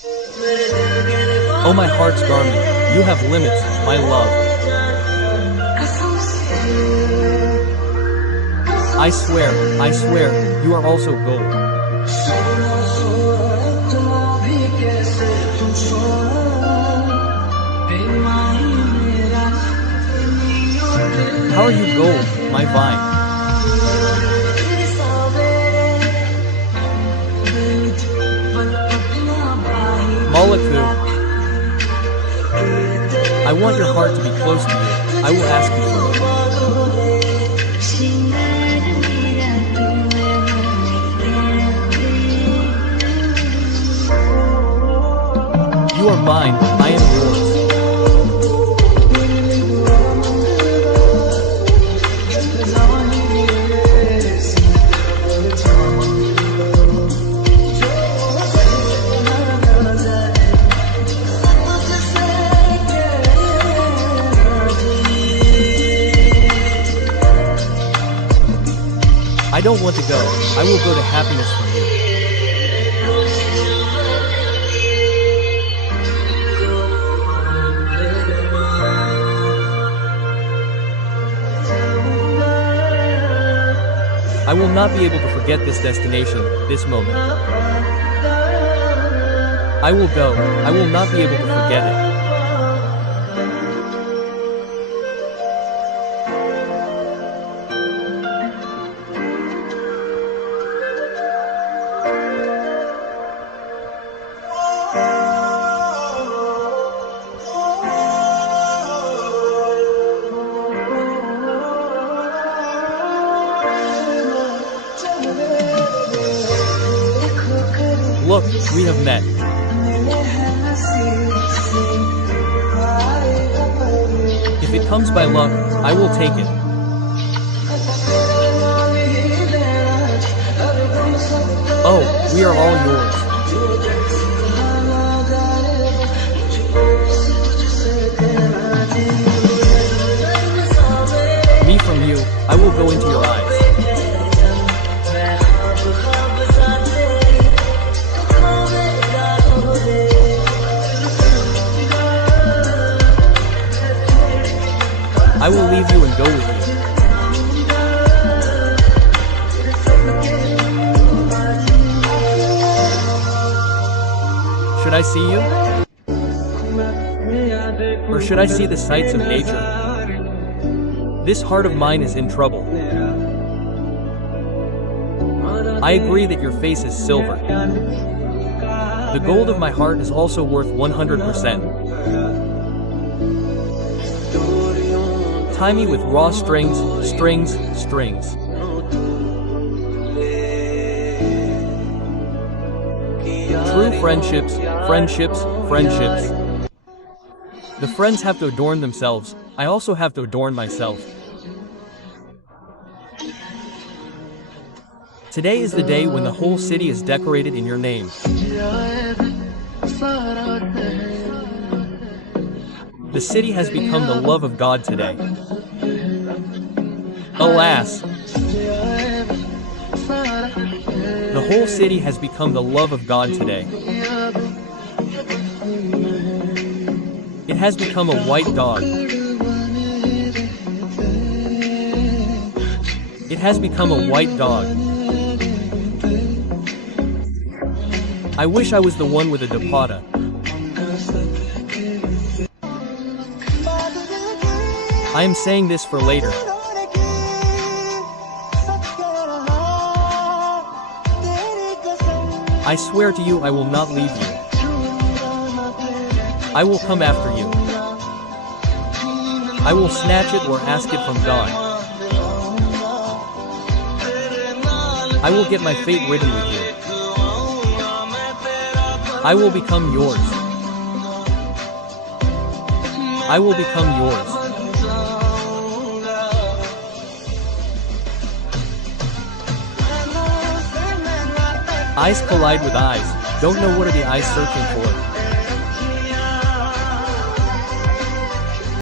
Oh my heart's garment, you have limits, my love. I swear, you are also gold. How are you gold, my vine? Malaku, I want your heart to be close to you. I will ask you for it. You are mine, I am yours. I don't want to go. I will go to happiness from you. I will not be able to forget this destination, this moment. I will go. I will not be able to forget it. Look, we have met. If it comes by luck, I will take it. Oh, we are all yours. Me from you, I will go into your eyes. I will leave you and go with you. Should I see you? Or should I see the sights of nature? This heart of mine is in trouble. I agree that your face is silver. The gold of my heart is also worth 100%. Tie me with raw strings. True friendships. The friends have to adorn themselves, I also have to adorn myself. Today is the day when the whole city is decorated in your name. The city has become the love of God today. Alas! The whole city has become the love of God today. It has become a white dog. It has become a white dog. I wish I was the one with a dupatta. I am saying this for later. I swear to you I will not leave you. I will come after you. I will snatch it or ask it from God. I will get my fate written with you. I will become yours. I will become yours. Eyes collide with eyes. Don't know what are the eyes searching for.